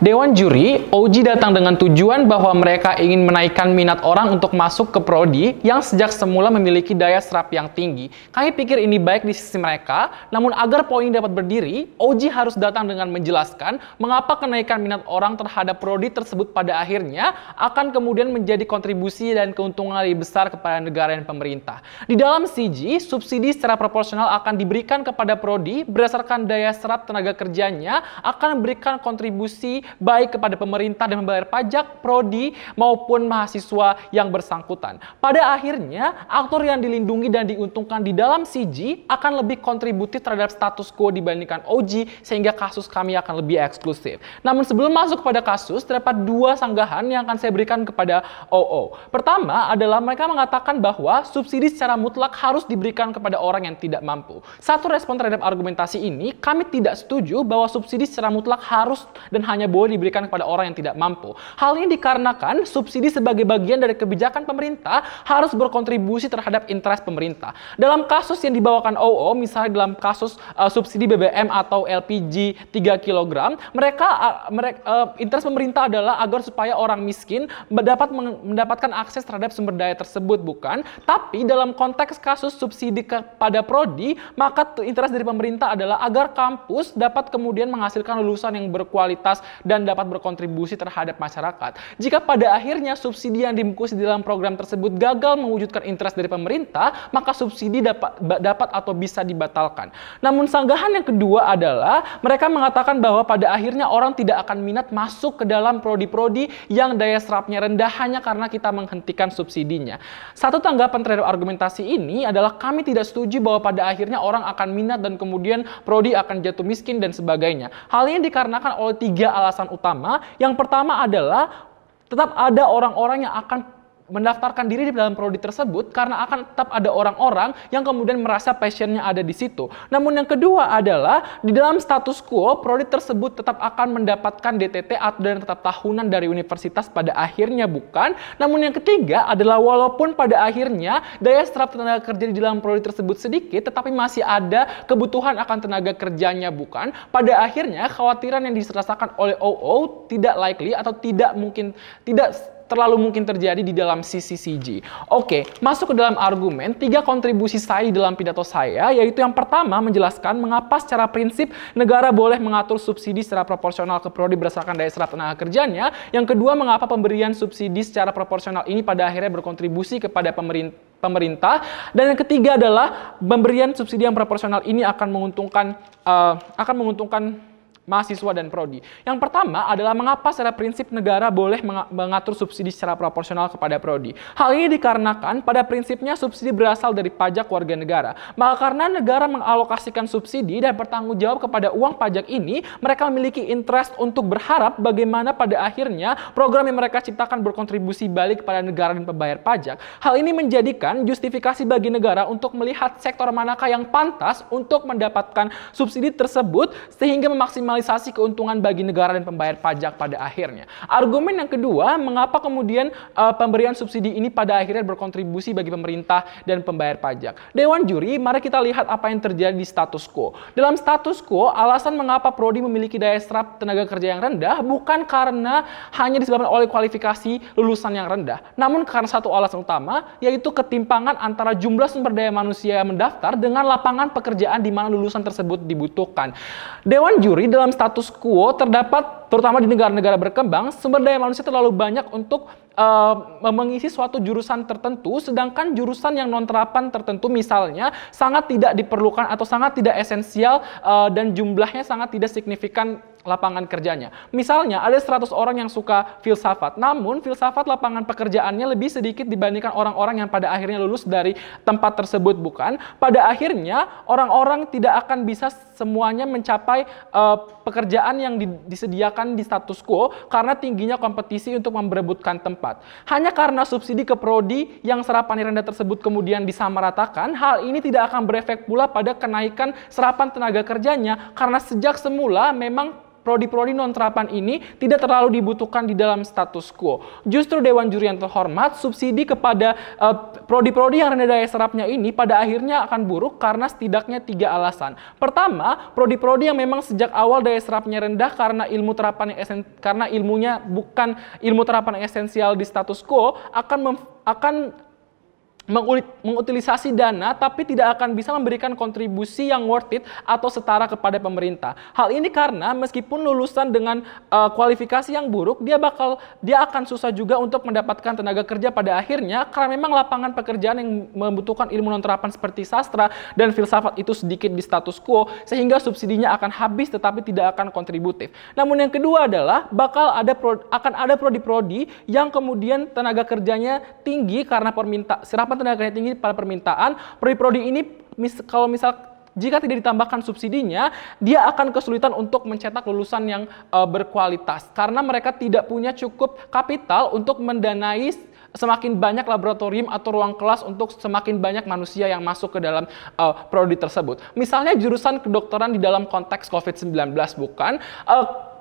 Dewan juri, OG datang dengan tujuan bahwa mereka ingin menaikkan minat orang untuk masuk ke prodi yang sejak semula memiliki daya serap yang tinggi. Kami pikir ini baik di sisi mereka, namun agar poin dapat berdiri, OG harus datang dengan menjelaskan mengapa kenaikan minat orang terhadap prodi tersebut pada akhirnya akan kemudian menjadi kontribusi dan keuntungan lebih besar kepada negara dan pemerintah. Di dalam CG, subsidi secara proporsional akan diberikan kepada prodi berdasarkan daya serap tenaga kerjanya akan memberikan kontribusi baik kepada pemerintah dan membayar pajak, prodi, maupun mahasiswa yang bersangkutan. Pada akhirnya, aktor yang dilindungi dan diuntungkan di dalam CG akan lebih kontributif terhadap status quo dibandingkan OG, sehingga kasus kami akan lebih eksklusif. Namun sebelum masuk pada kasus, terdapat dua sanggahan yang akan saya berikan kepada OO. Pertama adalah mereka mengatakan bahwa subsidi secara mutlak harus diberikan kepada orang yang tidak mampu. Satu respon terhadap argumentasi ini, kami tidak setuju bahwa subsidi secara mutlak harus dan hanya boleh diberikan kepada orang yang tidak mampu. Hal ini dikarenakan subsidi sebagai bagian dari kebijakan pemerintah harus berkontribusi terhadap interest pemerintah. Dalam kasus yang dibawakan OO, misalnya dalam kasus subsidi BBM atau LPG 3 kg, interest pemerintah adalah agar supaya orang miskin dapat mendapatkan akses terhadap sumber daya tersebut, bukan? Tapi dalam konteks kasus subsidi kepada prodi, maka interest dari pemerintah adalah agar kampus dapat kemudian menghasilkan lulusan yang berkualitas dan dapat berkontribusi terhadap masyarakat. Jika pada akhirnya subsidi yang dibungkus di dalam program tersebut gagal mewujudkan interest dari pemerintah, maka subsidi dapat atau bisa dibatalkan. Namun sanggahan yang kedua adalah mereka mengatakan bahwa pada akhirnya orang tidak akan minat masuk ke dalam prodi-prodi yang daya serapnya rendah hanya karena kita menghentikan subsidinya. Satu tanggapan terhadap argumentasi ini adalah kami tidak setuju bahwa pada akhirnya orang akan minat dan kemudian prodi akan jatuh miskin dan sebagainya. Hal ini dikarenakan oleh tiga alasan utama. Yang pertama adalah tetap ada orang-orang yang akan mendaftarkan diri di dalam prodi tersebut karena akan tetap ada orang-orang yang kemudian merasa passionnya ada di situ. Namun yang kedua adalah di dalam status quo prodi tersebut tetap akan mendapatkan DTT dan tetap tahunan dari universitas pada akhirnya, bukan. Namun yang ketiga adalah walaupun pada akhirnya daya serap tenaga kerja di dalam prodi tersebut sedikit, tetapi masih ada kebutuhan akan tenaga kerjanya, bukan. Pada akhirnya khawatiran yang dirasakan oleh OO tidak likely atau tidak terlalu mungkin terjadi di dalam CCCG. Oke, masuk ke dalam argumen, tiga kontribusi saya di dalam pidato saya, yaitu yang pertama menjelaskan mengapa secara prinsip negara boleh mengatur subsidi secara proporsional ke prodi berdasarkan daya serap tenaga kerjanya. Yang kedua, mengapa pemberian subsidi secara proporsional ini pada akhirnya berkontribusi kepada pemerintah. Dan yang ketiga adalah pemberian subsidi yang proporsional ini akan menguntungkan mahasiswa dan prodi. Yang pertama adalah mengapa secara prinsip negara boleh mengatur subsidi secara proporsional kepada prodi. Hal ini dikarenakan pada prinsipnya subsidi berasal dari pajak warga negara. Maka karena negara mengalokasikan subsidi dan bertanggung jawab kepada uang pajak ini, mereka memiliki interest untuk berharap bagaimana pada akhirnya program yang mereka ciptakan berkontribusi balik kepada negara dan pembayar pajak. Hal ini menjadikan justifikasi bagi negara untuk melihat sektor manakah yang pantas untuk mendapatkan subsidi tersebut sehingga memaksimalkan keuntungan bagi negara dan pembayar pajak pada akhirnya. Argumen yang kedua, mengapa kemudian pemberian subsidi ini pada akhirnya berkontribusi bagi pemerintah dan pembayar pajak. Dewan juri, mari kita lihat apa yang terjadi di status quo. Dalam status quo, alasan mengapa prodi memiliki daya serap tenaga kerja yang rendah bukan karena hanya disebabkan oleh kualifikasi lulusan yang rendah, namun karena satu alasan utama, yaitu ketimpangan antara jumlah sumber daya manusia yang mendaftar dengan lapangan pekerjaan di mana lulusan tersebut dibutuhkan. Dewan juri, dalam status quo terdapat, terutama di negara-negara berkembang, sumber daya manusia terlalu banyak untuk mengisi suatu jurusan tertentu, sedangkan jurusan yang non-terapan tertentu misalnya sangat tidak diperlukan atau sangat tidak esensial dan jumlahnya sangat tidak signifikan lapangan kerjanya. Misalnya ada 100 orang yang suka filsafat, namun filsafat lapangan pekerjaannya lebih sedikit dibandingkan orang-orang yang pada akhirnya lulus dari tempat tersebut, bukan? Pada akhirnya orang-orang tidak akan bisa semuanya mencapai pekerjaan yang disediakan di status quo karena tingginya kompetisi untuk memperebutkan tempat. Hanya karena subsidi ke prodi yang serapannya rendah tersebut kemudian disamaratakan, hal ini tidak akan berefek pula pada kenaikan serapan tenaga kerjanya karena sejak semula memang prodi-prodi non-terapan ini tidak terlalu dibutuhkan di dalam status quo. Justru Dewan Juri yang terhormat, subsidi kepada prodi-prodi yang rendah daya serapnya ini pada akhirnya akan buruk karena setidaknya 3 alasan. Pertama, prodi-prodi yang memang sejak awal daya serapnya rendah karena ilmunya bukan ilmu terapan yang esensial di status quo akan mengutilisasi dana tapi tidak akan bisa memberikan kontribusi yang worth it atau setara kepada pemerintah. Hal ini karena meskipun lulusan dengan kualifikasi yang buruk, dia akan susah juga untuk mendapatkan tenaga kerja pada akhirnya karena memang lapangan pekerjaan yang membutuhkan ilmu non terapan seperti sastra dan filsafat itu sedikit di status quo sehingga subsidinya akan habis tetapi tidak akan kontributif. Namun yang kedua adalah akan ada prodi-prodi yang kemudian tenaga kerjanya tinggi karena serapan tenaga kerja tinggi pada permintaan. Prodi-prodi ini jika tidak ditambahkan subsidinya, dia akan kesulitan untuk mencetak lulusan yang berkualitas karena mereka tidak punya cukup kapital untuk mendanai semakin banyak laboratorium atau ruang kelas untuk semakin banyak manusia yang masuk ke dalam prodi tersebut. Misalnya jurusan kedokteran di dalam konteks COVID-19 bukan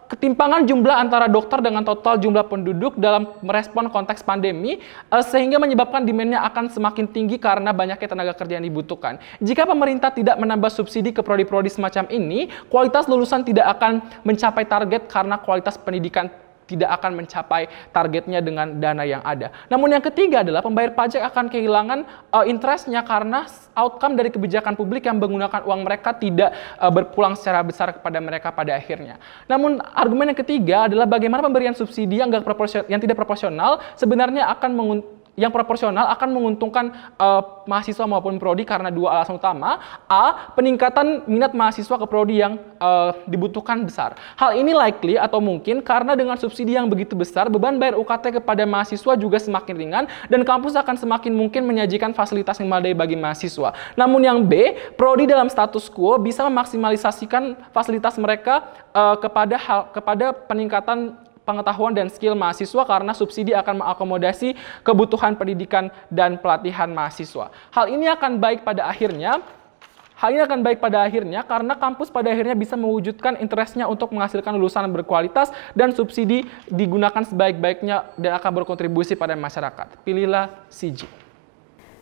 ketimpangan jumlah antara dokter dengan total jumlah penduduk dalam merespon konteks pandemi sehingga menyebabkan demand-nya akan semakin tinggi karena banyaknya tenaga kerja yang dibutuhkan. Jika pemerintah tidak menambah subsidi ke prodi-prodi semacam ini, kualitas lulusan tidak akan mencapai target karena kualitas pendidikan tidak akan mencapai targetnya dengan dana yang ada. Namun yang ketiga adalah pembayar pajak akan kehilangan interest-nya karena outcome dari kebijakan publik yang menggunakan uang mereka tidak berpulang secara besar kepada mereka pada akhirnya. Namun argumen yang ketiga adalah bagaimana pemberian subsidi yang tidak proporsional sebenarnya yang proporsional akan menguntungkan mahasiswa maupun prodi karena 2 alasan utama. A, peningkatan minat mahasiswa ke prodi yang dibutuhkan besar. Hal ini likely atau mungkin karena dengan subsidi yang begitu besar, beban bayar UKT kepada mahasiswa juga semakin ringan dan kampus akan semakin mungkin menyajikan fasilitas yang memadai bagi mahasiswa. Namun yang B, prodi dalam status quo bisa memaksimalisasikan fasilitas mereka kepada peningkatan pengetahuan dan skill mahasiswa karena subsidi akan mengakomodasi kebutuhan pendidikan dan pelatihan mahasiswa. Hal ini akan baik pada akhirnya karena kampus pada akhirnya bisa mewujudkan interest-nya untuk menghasilkan lulusan yang berkualitas dan subsidi digunakan sebaik-baiknya dan akan berkontribusi pada masyarakat. Pilihlah CG.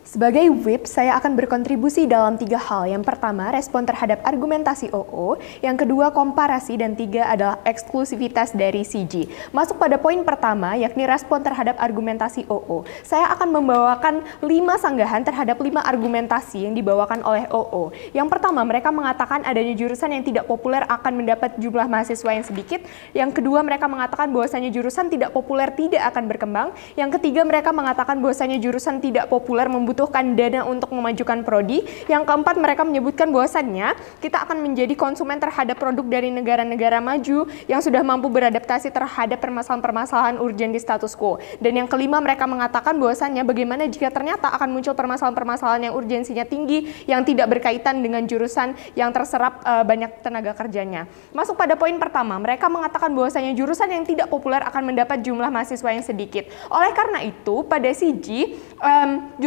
Sebagai WIP, saya akan berkontribusi dalam 3 hal. Yang pertama, respon terhadap argumentasi OO. Yang kedua, komparasi. Dan 3 adalah eksklusivitas dari CG. Masuk pada poin pertama, yakni respon terhadap argumentasi OO. Saya akan membawakan 5 sanggahan terhadap 5 argumentasi yang dibawakan oleh OO. Yang pertama, mereka mengatakan adanya jurusan yang tidak populer akan mendapat jumlah mahasiswa yang sedikit. Yang kedua, mereka mengatakan bahwasanya jurusan tidak populer tidak akan berkembang. Yang ketiga, mereka mengatakan bahwasanya jurusan tidak populer membutuhkan dana untuk memajukan prodi. Yang keempat, mereka menyebutkan bahwasannya kita akan menjadi konsumen terhadap produk dari negara-negara maju yang sudah mampu beradaptasi terhadap permasalahan-permasalahan urgen di status quo. Dan yang kelima, mereka mengatakan bahwasannya bagaimana jika ternyata akan muncul permasalahan-permasalahan yang urgensinya tinggi yang tidak berkaitan dengan jurusan yang terserap banyak tenaga kerjanya. Masuk pada poin pertama, mereka mengatakan bahwasannya jurusan yang tidak populer akan mendapat jumlah mahasiswa yang sedikit. Oleh karena itu, pada CG,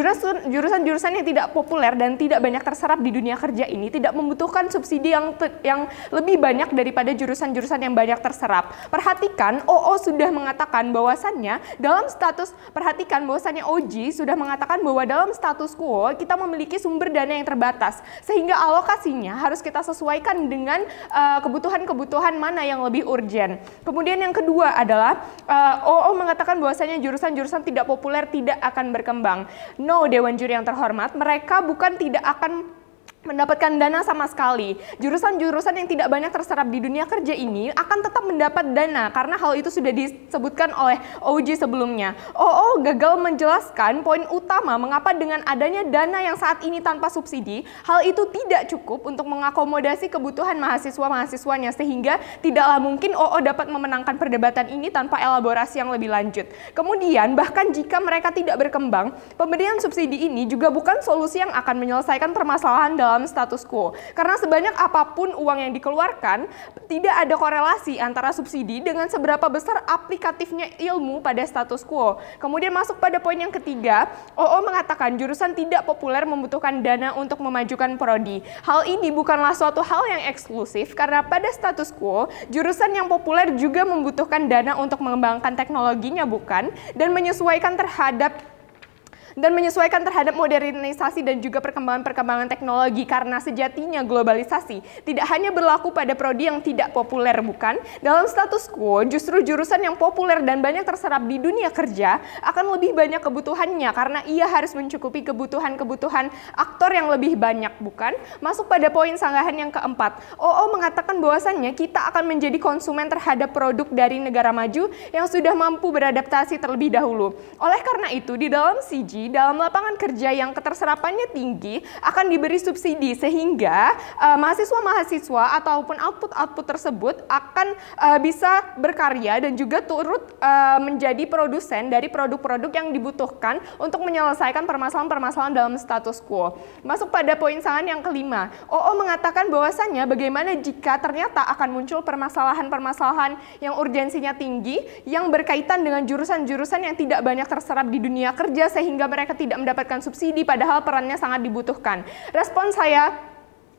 jurusan-jurusan yang tidak populer dan tidak banyak terserap di dunia kerja ini tidak membutuhkan subsidi yang lebih banyak daripada jurusan-jurusan yang banyak terserap. Perhatikan, OO sudah mengatakan bahwasannya OG sudah mengatakan bahwa dalam status quo kita memiliki sumber dana yang terbatas sehingga alokasinya harus kita sesuaikan dengan kebutuhan-kebutuhan mana yang lebih urgen. Kemudian yang kedua adalah OO mengatakan bahwasannya jurusan-jurusan tidak populer tidak akan berkembang. No, Dewan Juri yang terhormat, mereka bukan tidak akan mendapatkan dana sama sekali. Jurusan-jurusan yang tidak banyak terserap di dunia kerja ini akan tetap mendapat dana karena hal itu sudah disebutkan oleh OG sebelumnya. OO gagal menjelaskan poin utama mengapa dengan adanya dana yang saat ini tanpa subsidi, hal itu tidak cukup untuk mengakomodasi kebutuhan mahasiswa-mahasiswanya sehingga tidaklah mungkin OO dapat memenangkan perdebatan ini tanpa elaborasi yang lebih lanjut. Kemudian bahkan jika mereka tidak berkembang, pemberian subsidi ini juga bukan solusi yang akan menyelesaikan permasalahan dalam dalam status quo. Karena sebanyak apapun uang yang dikeluarkan, tidak ada korelasi antara subsidi dengan seberapa besar aplikatifnya ilmu pada status quo. Kemudian masuk pada poin yang ketiga, OO mengatakan jurusan tidak populer membutuhkan dana untuk memajukan prodi. Hal ini bukanlah suatu hal yang eksklusif karena pada status quo, jurusan yang populer juga membutuhkan dana untuk mengembangkan teknologinya bukan, dan menyesuaikan terhadap modernisasi dan juga perkembangan teknologi karena sejatinya globalisasi tidak hanya berlaku pada prodi yang tidak populer bukan. Dalam status quo justru jurusan yang populer dan banyak terserap di dunia kerja akan lebih banyak kebutuhannya karena ia harus mencukupi kebutuhan aktor yang lebih banyak bukan. Masuk pada poin sanggahan yang keempat, OO mengatakan bahwasannya kita akan menjadi konsumen terhadap produk dari negara maju yang sudah mampu beradaptasi terlebih dahulu. Oleh karena itu di dalam CG dalam lapangan kerja yang keterserapannya tinggi akan diberi subsidi sehingga mahasiswa-mahasiswa ataupun output tersebut akan bisa berkarya dan juga turut menjadi produsen dari produk-produk yang dibutuhkan untuk menyelesaikan permasalahan-permasalahan dalam status quo. Masuk pada poin sangan yang kelima, OO mengatakan bahwasannya bagaimana jika ternyata akan muncul permasalahan-permasalahan yang urgensinya tinggi yang berkaitan dengan jurusan-jurusan yang tidak banyak terserap di dunia kerja sehingga mereka tidak mendapatkan subsidi padahal perannya sangat dibutuhkan. Respon saya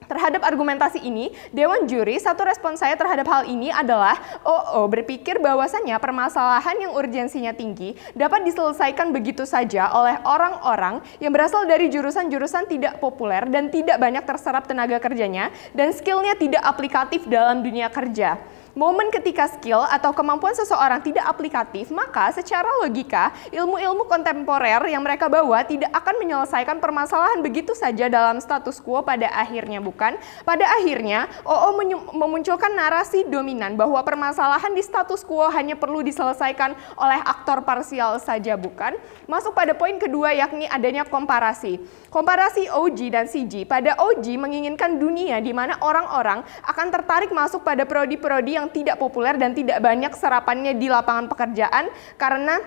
terhadap argumentasi ini, Dewan Juri, satu respon saya terhadap hal ini adalah OO berpikir bahwasannya permasalahan yang urgensinya tinggi dapat diselesaikan begitu saja oleh orang-orang yang berasal dari jurusan-jurusan tidak populer dan tidak banyak terserap tenaga kerjanya dan skillnya tidak aplikatif dalam dunia kerja. Momen ketika skill atau kemampuan seseorang tidak aplikatif, maka secara logika, ilmu-ilmu kontemporer yang mereka bawa tidak akan menyelesaikan permasalahan begitu saja dalam status quo pada akhirnya, bukan? Pada akhirnya, OO memunculkan narasi dominan bahwa permasalahan di status quo hanya perlu diselesaikan oleh aktor parsial saja, bukan? Masuk pada poin kedua, yakni adanya komparasi. Komparasi OG dan CG. Pada OG menginginkan dunia di mana orang-orang akan tertarik masuk pada prodi-prodi yang tidak populer dan tidak banyak serapannya di lapangan pekerjaan karena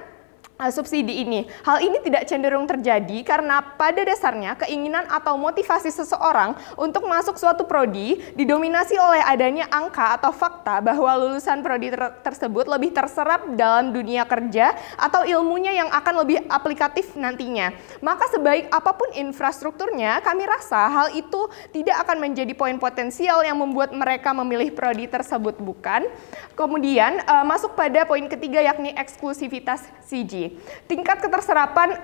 subsidi ini. Hal ini tidak cenderung terjadi karena pada dasarnya keinginan atau motivasi seseorang untuk masuk suatu prodi didominasi oleh adanya angka atau fakta bahwa lulusan prodi tersebut lebih terserap dalam dunia kerja atau ilmunya yang akan lebih aplikatif nantinya. Maka sebaik apapun infrastrukturnya, kami rasa hal itu tidak akan menjadi poin potensial yang membuat mereka memilih prodi tersebut, bukan? Kemudian masuk pada poin ketiga yakni eksklusivitas CG. Tingkat keterserapan,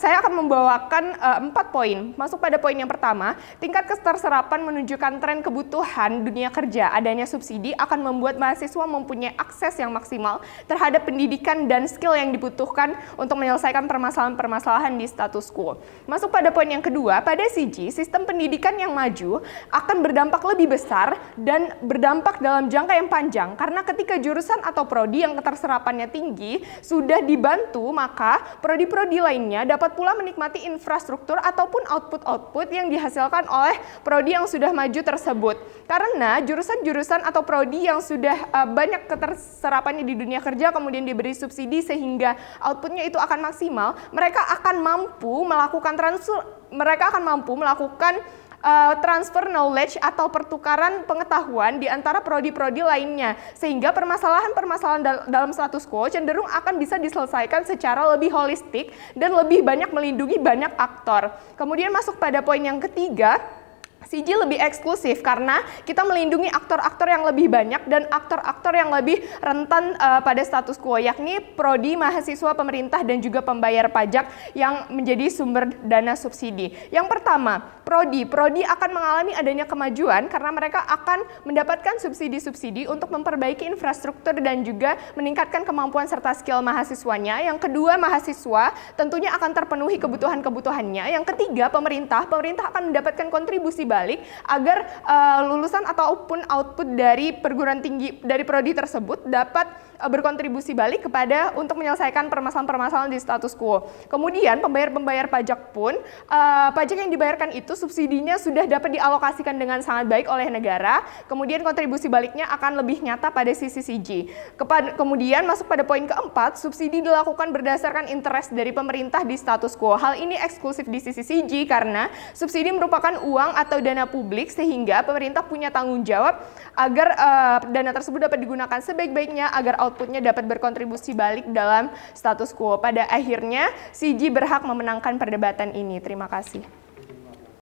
saya akan membawakan 4 poin. Masuk pada poin yang pertama, tingkat keterserapan menunjukkan tren kebutuhan dunia kerja. Adanya subsidi akan membuat mahasiswa mempunyai akses yang maksimal terhadap pendidikan dan skill yang dibutuhkan untuk menyelesaikan permasalahan-permasalahan di status quo. Masuk pada poin yang kedua, pada CG, sistem pendidikan yang maju akan berdampak lebih besar dan berdampak dalam jangka yang panjang karena ketika jurusan atau prodi yang keterserapannya tinggi sudah dibantu, maka prodi-prodi lainnya dapat pula menikmati infrastruktur ataupun output-output yang dihasilkan oleh prodi yang sudah maju tersebut. Karena jurusan-jurusan atau prodi yang sudah banyak keterserapannya di dunia kerja kemudian diberi subsidi sehingga outputnya itu akan maksimal, mereka akan mampu melakukan transfer knowledge atau pertukaran pengetahuan di antara prodi-prodi lainnya sehingga permasalahan-permasalahan dalam status quo cenderung akan bisa diselesaikan secara lebih holistik dan lebih banyak melindungi banyak aktor. Kemudian masuk pada poin yang ketiga, CG lebih eksklusif karena kita melindungi aktor-aktor yang lebih banyak dan aktor-aktor yang lebih rentan pada status quo, yakni prodi, mahasiswa, pemerintah, dan juga pembayar pajak yang menjadi sumber dana subsidi. Yang pertama, prodi akan mengalami adanya kemajuan karena mereka akan mendapatkan subsidi-subsidi untuk memperbaiki infrastruktur dan juga meningkatkan kemampuan serta skill mahasiswanya. Yang kedua, mahasiswa tentunya akan terpenuhi kebutuhan-kebutuhannya. Yang ketiga, pemerintah akan mendapatkan kontribusi balik agar lulusan ataupun output dari perguruan tinggi dari prodi tersebut dapat berkontribusi balik untuk menyelesaikan permasalahan-permasalahan di status quo. Kemudian pembayar-pembayar pajak pun pajak yang dibayarkan itu subsidinya sudah dapat dialokasikan dengan sangat baik oleh negara. Kemudian kontribusi baliknya akan lebih nyata pada sisi CG. Kemudian masuk pada poin keempat, subsidi dilakukan berdasarkan interest dari pemerintah di status quo. Hal ini eksklusif di sisi CG karena subsidi merupakan uang atau dana publik sehingga pemerintah punya tanggung jawab agar dana tersebut dapat digunakan sebaik-baiknya agar outputnya dapat berkontribusi balik dalam status quo. Pada akhirnya CG berhak memenangkan perdebatan ini. Terima kasih.